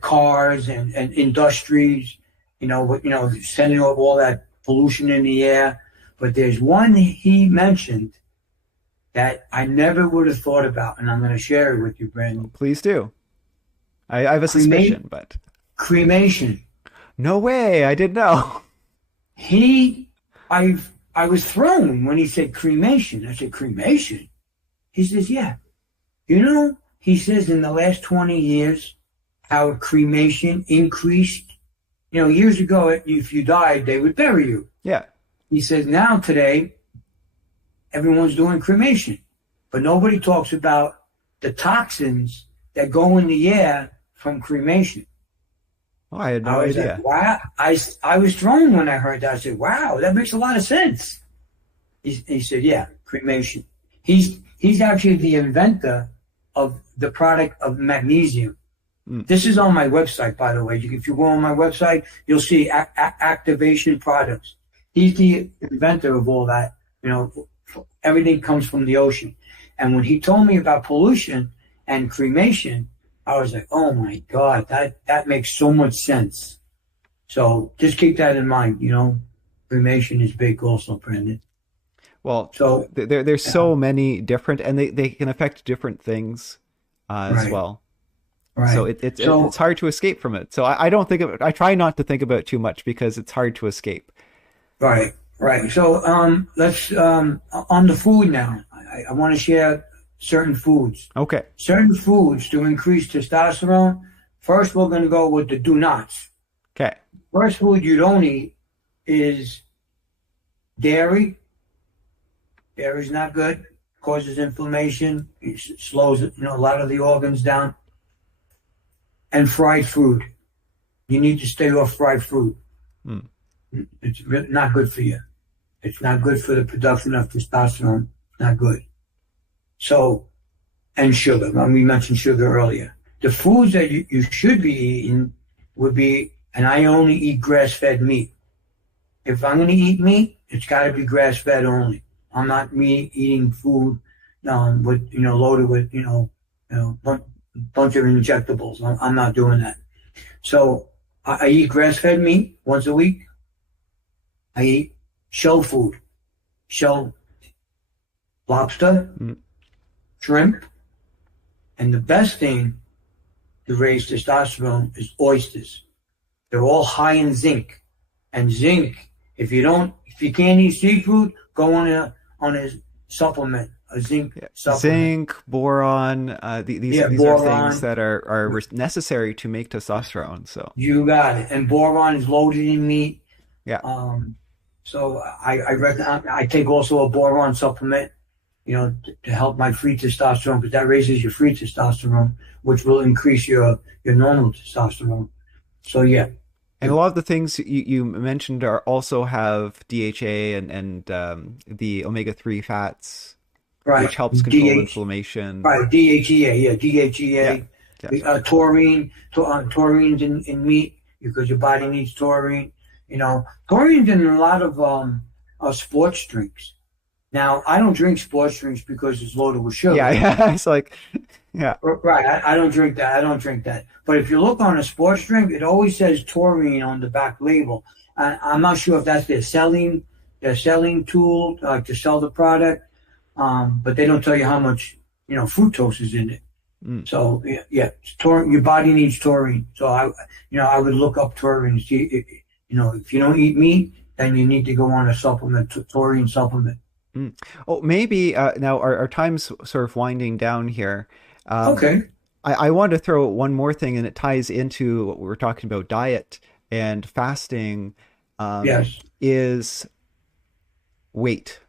cars and industries, sending off all that pollution in the air. But there's one he mentioned that I never would have thought about, and I'm going to share it with you, Brandon. Please do. I have a Cremate, suspicion, but cremation. no way. I didn't know. He, I was thrown when he said cremation. I said, cremation? He says, yeah. He says in the last 20 years, how cremation increased. Years ago, if you died, they would bury you. Yeah. He says, now today, everyone's doing cremation, but nobody talks about the toxins that go in the air from cremation. Oh, I had no I was idea. like, wow. I was thrown when I heard that. I said, wow, that makes a lot of sense. He said, yeah, cremation. He's actually the inventor of the product of magnesium. Mm. This is on my website, by the way. If you go on my website, you'll see activation products. He's the inventor of all that. Everything comes from the ocean. And when he told me about pollution and cremation, I was like, oh my God, that makes so much sense. So just keep that in mind. Cremation is big also, Brandon. Well, So, there's yeah, so many different, and they can affect different things as right, well. So right. it's So, hard to escape from it. So I don't think of it. I try not to think about it too much because it's hard to escape. right, Right. So let's on the food now. I want to share certain foods. Okay. Certain foods to increase testosterone. First, we're going to go with the do nots. Okay. First food you don't eat is dairy. Dairy is not good. Causes inflammation. It slows a lot of the organs down. And fried food. You need to stay off fried food. It's not good for you. It's not good for the production of testosterone. Not good. So, and sugar. We mentioned sugar earlier. The foods that you should be eating would be, and I only eat grass-fed meat. If I'm going to eat meat, it's got to be grass-fed only. I'm not eating food with loaded with bunch of injectables. I'm not doing that. So I eat grass-fed meat once a week. I eat shell food, shell lobster, shrimp, and the best thing to raise testosterone is oysters. They're all high in zinc, and zinc. If you can't eat seafood, go on a supplement, a zinc supplement. Zinc, boron, these boron, are things that are necessary to make testosterone. So you got it. And boron is loaded in meat. Yeah. So I take also a boron supplement, to help my free testosterone, because that raises your free testosterone, which will increase your normal testosterone. So yeah. And a lot of the things you mentioned also have DHA and the omega-3 fats, right, which helps control inflammation. Right, DHEA, DHEA, taurine. Taurine's in meat because your body needs taurine. Taurine's in a lot of sports drinks. Now, I don't drink sports drinks because it's loaded with sugar. Yeah, it's like, yeah. Right, I don't drink that. But if you look on a sports drink, it always says taurine on the back label. I'm not sure if that's their selling tool to sell the product, but they don't tell you how much fructose is in it. So your body needs taurine. So I would look up taurine. See, if you don't eat meat, then you need to go on a supplement, taurine supplement. Oh, maybe now our time's sort of winding down here. Okay. I want to throw one more thing, and it ties into what we were talking about, diet and fasting. Yes. Is weight,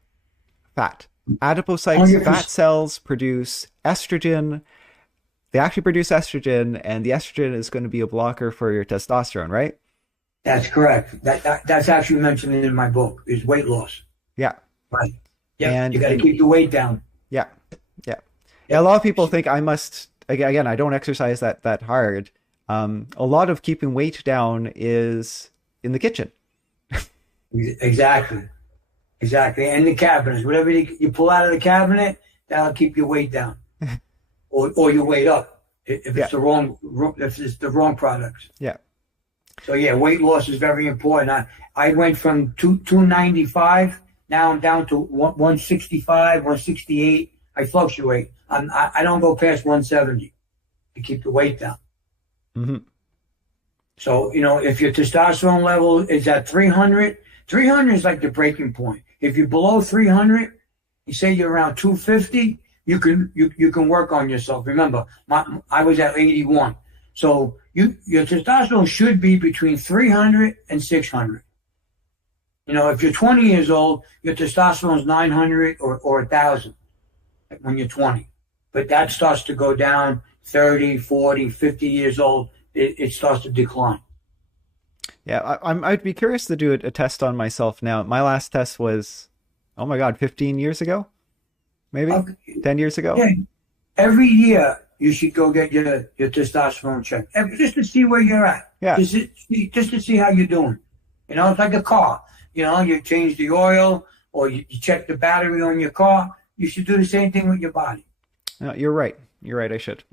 fat. Adipocytes, fat cells produce estrogen. They actually produce estrogen, and the estrogen is going to be a blocker for your testosterone, right? That's correct. That's actually mentioned in my book, is weight loss. Yeah. Right. Yeah. And you got to keep the weight down. Yeah. A lot of people think I must, again, I don't exercise that hard. A lot of keeping weight down is in the kitchen. Exactly. And the cabinets, whatever you pull out of the cabinet, that'll keep your weight down, or your weight up if it's the wrong products. Yeah. So yeah, weight loss is very important. I went from 295. Now I'm down to 165, 168. I fluctuate. I don't go past 170 to keep the weight down. Mm-hmm. So, if your testosterone level is at 300, 300 is like the breaking point. If you're below 300, you say you're around 250, you can work on yourself. Remember, I was at 81. So your testosterone should be between 300 and 600. If you're 20 years old, your testosterone is 900 or 1,000 when you're 20. But that starts to go down 30, 40, 50 years old. It starts to decline. Yeah, I'd be curious to do a test on myself now. My last test was, 15 years ago? Maybe? 10 years ago? Yeah. Every year, you should go get your testosterone checked. Just to see where you're at. Yeah. Just to see how you're doing. It's like a car. You change the oil or you check the battery on your car. You should do the same thing with your body. No, you're right. I should.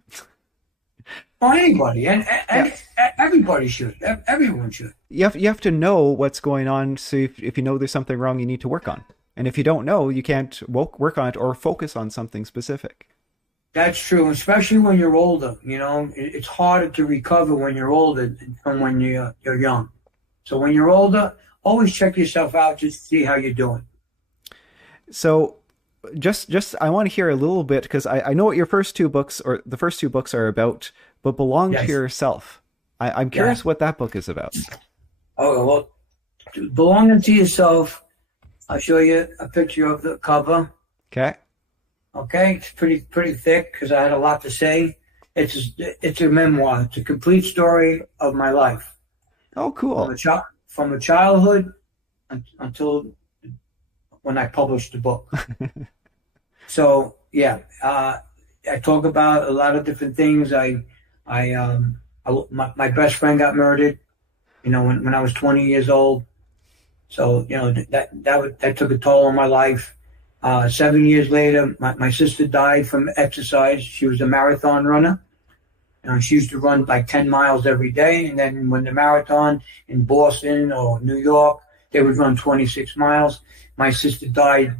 Or anybody, and everybody should. Everyone should. You have to know what's going on. So if you know there's something wrong, you need to work on. And if you don't know, you can't work on it or focus on something specific. That's true, especially when you're older. It's harder to recover when you're older than when you're young. So when you're older, always check yourself out just to see how you're doing. So just I want to hear a little bit because I know what your first two books or the first two books are about, but Belong to Yes. Yourself. I'm Yeah. curious what that book is about. Oh, well, belonging to yourself. I'll show you a picture of the cover. Okay. Okay, it's pretty thick because I had a lot to say. It's a memoir. It's a complete story of my life Oh, cool. from a childhood until when I published the book. So yeah, I talk about a lot of different things. My best friend got murdered, when I was 20 years old. So that took a toll on my life. 7 years later, my sister died from exercise. She was a marathon runner. She used to run like 10 miles every day. And then when the marathon in Boston or New York, they would run 26 miles. My sister died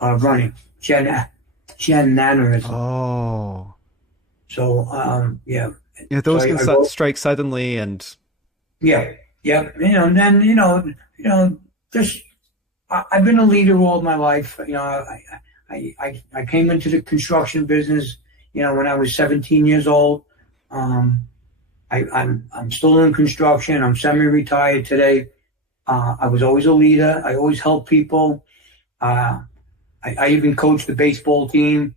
running. She had an aneurysm. Oh. So, yeah. Yeah, So those can I wrote, strike suddenly and yeah, yeah. And then, just I've been a leader all my life. I came into the construction business, when I was 17 years old. I'm still in construction. I'm semi-retired today. I was always a leader. I always helped people. I even coached the baseball team.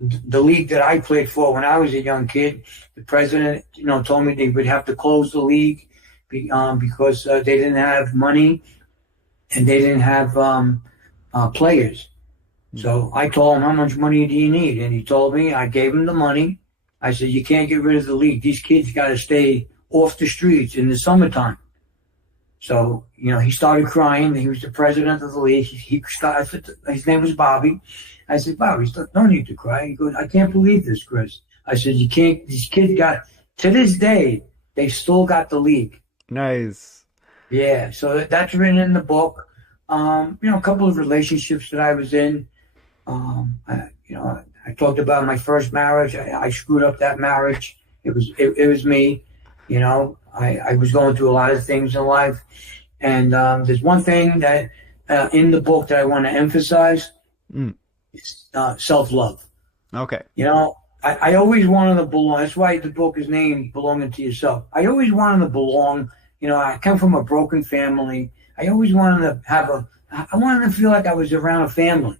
The league that I played for when I was a young kid, the president, told me they would have to close the league because they didn't have money and they didn't have players. So I told him, how much money do you need? And he told me, I gave him the money. I said, you can't get rid of the league. These kids got to stay off the streets in the summertime. So, he started crying. He was the president of the league. His name was Bobby. I said, Bobby, no need to cry. He goes, I can't believe this, Chris. I said, you can't, these kids to this day, they still got the league. nice. Yeah, so that's written in the book. A couple of relationships that I was in. I talked about my first marriage. I screwed up that marriage. It was me. I was going through a lot of things in life. And there's one thing that in the book that I want to emphasize. Mm. It's self-love. Okay. I always wanted to belong. That's why the book is named Belonging to Yourself. I always wanted to belong. I come from a broken family. I always wanted to I wanted to feel like I was around a family.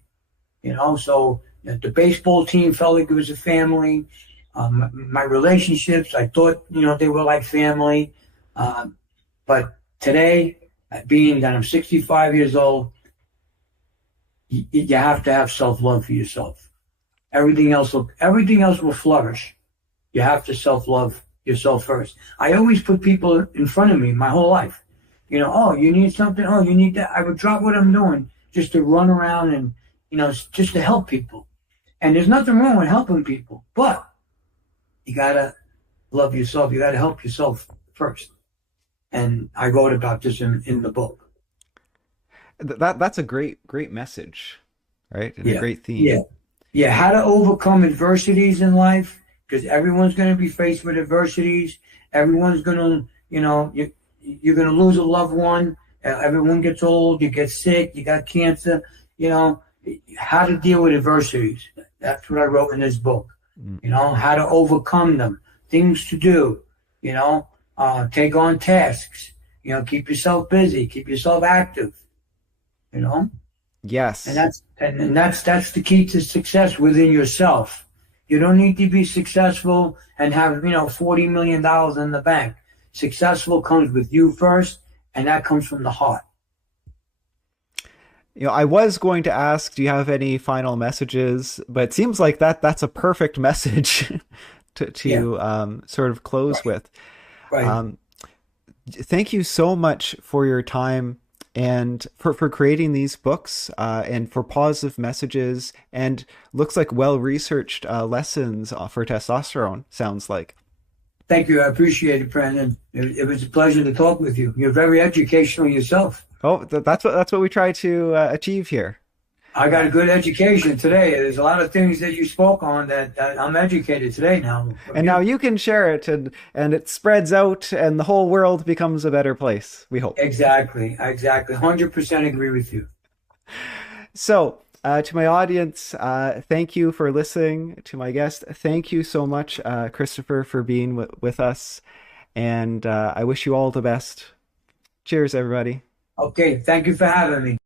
So the baseball team felt like it was a family. My relationships, I thought, they were like family. But today, being that I'm 65 years old, you have to have self-love for yourself. Everything else will flourish. You have to self-love yourself first. I always put people in front of me my whole life. Oh, you need something? Oh, you need that? I would drop what I'm doing just to run around and, just to help people. And there's nothing wrong with helping people, but you got to love yourself. You got to help yourself first. And I wrote about this in the book. That's a great message, right? And a great theme. Yeah. Yeah. How to overcome adversities in life, because everyone's going to be faced with adversities. Everyone's going to, you're going to lose a loved one. Everyone gets old. You get sick. You got cancer. How to deal with adversities. That's what I wrote in this book. How to overcome them. Things to do. Take on tasks. Keep yourself busy. Keep yourself active. Yes. And that's the key to success within yourself. You don't need to be successful and have, $40 million in the bank. Successful comes with you first, and that comes from the heart. I was going to ask, do you have any final messages? But it seems like that's a perfect message to sort of close with. Right. Thank you so much for your time and for creating these books and for positive messages and looks like well-researched lessons for testosterone, sounds like. Thank you. I appreciate it, Brandon. It was a pleasure to talk with you. You're very educational yourself. Oh, that's what we try to achieve here. I got a good education today. There's a lot of things that you spoke on that I'm educated today now. And now you can share it, and it spreads out, and the whole world becomes a better place, we hope. Exactly. 100% agree with you. So, to my audience, thank you for listening. To my guest, thank you so much, Christopher, for being with us. And I wish you all the best. Cheers, everybody. Okay. Thank you for having me.